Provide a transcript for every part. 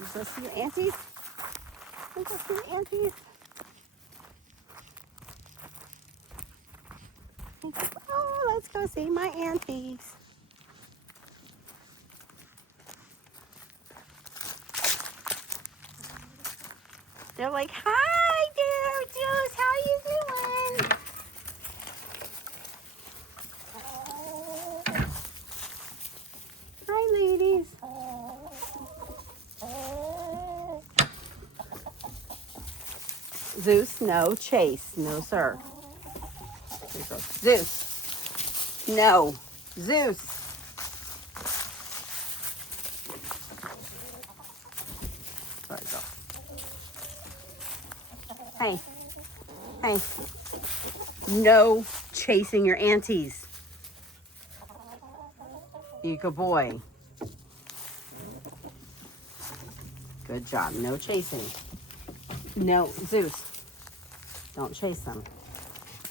Let's go see your aunties. Let's go see your aunties. Oh, let's go see my aunties. They're like, hi there, Zeus. How you doing? Hi, ladies. Zeus, no. Chase, no, sir. Here goes. Zeus, no. Zeus. Sorry, go. Hey, hey. No chasing your aunties. You good boy. Good job. No chasing. No, Zeus. Don't chase them.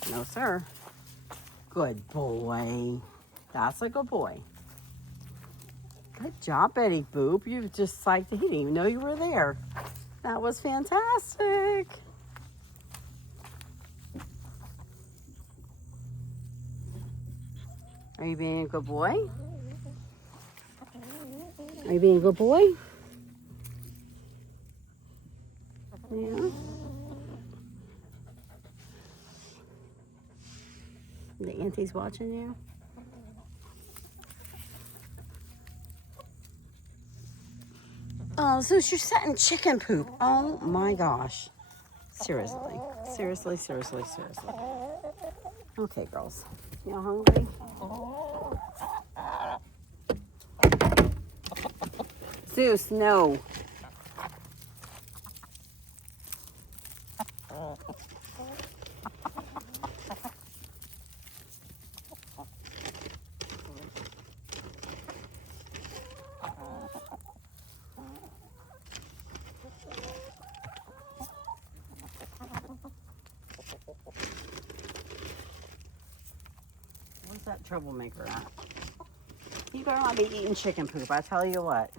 No, sir. Good boy. That's a good boy. Good job, Betty Boop. You just psyched. He didn't even know you were there. That was fantastic. Are you being a good boy? Are you being a good boy? Yeah. The auntie's watching you. Oh, Zeus, you're setting chicken poop. Oh my gosh. Seriously. Seriously, seriously, seriously. Okay, girls. You hungry? Zeus, no. Where's that troublemaker at? You better not be eating chicken poop, I tell you what.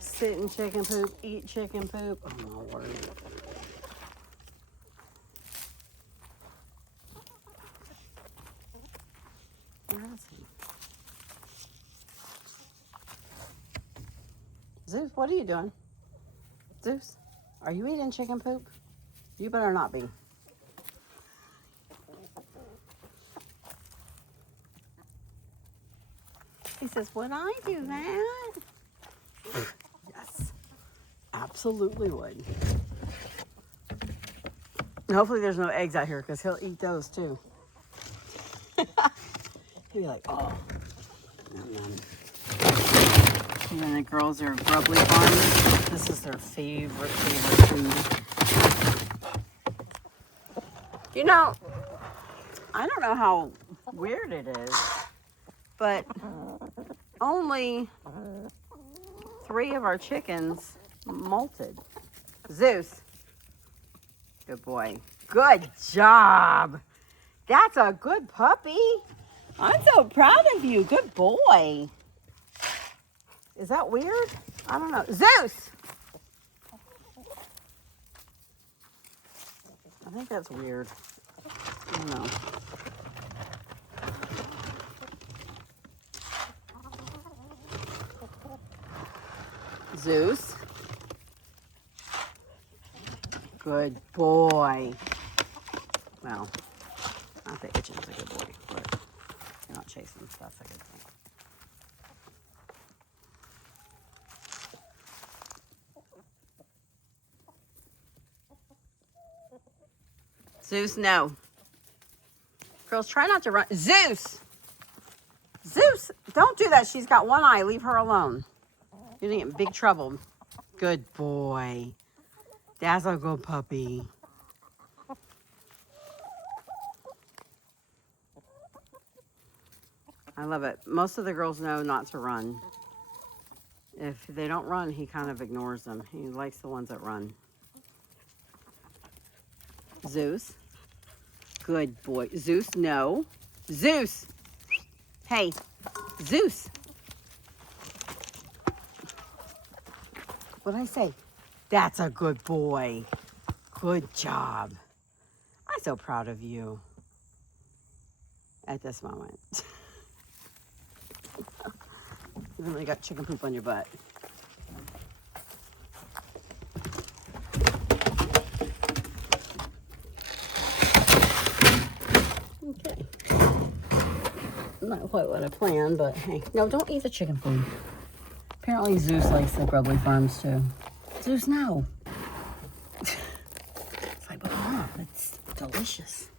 Sit in chicken poop, eat chicken poop. Oh my word. Where is he? Zeus, what are you doing? Zeus, are you eating chicken poop? You better not be. He says, would I do that? Yes, absolutely would. Hopefully there's no eggs out here because he'll eat those too. He'll be like, oh. Nom, nom. And then the girls are grubbly farmers. This is their favorite food. You know, I don't know how weird it is, but only 3 of our chickens molted. Zeus, good boy. Good job. That's a good puppy. I'm so proud of you. Good boy. Is that weird? I don't know. Zeus! I think that's weird. I don't know. Zeus. Good boy. Well, not that Itchin's a good boy, but you're not chasing, so that's a good thing. Zeus, no. Girls, try not to run. Zeus! Zeus, don't do that. She's got one eye. Leave her alone. You're gonna get in big trouble. Good boy. That's a good puppy. I love it. Most of the girls know not to run. If they don't run, he kind of ignores them. He likes the ones that run. Zeus. Good boy. Zeus, no. Zeus! Hey, Zeus! What'd I say? That's a good boy. Good job. I'm so proud of you at this moment. You really got chicken poop on your butt. Okay. Not quite what I planned, but hey. No, don't eat the chicken food. Apparently Zeus likes the Grubbly Farms too. Zeus, no. It's like, but Mom, it's delicious.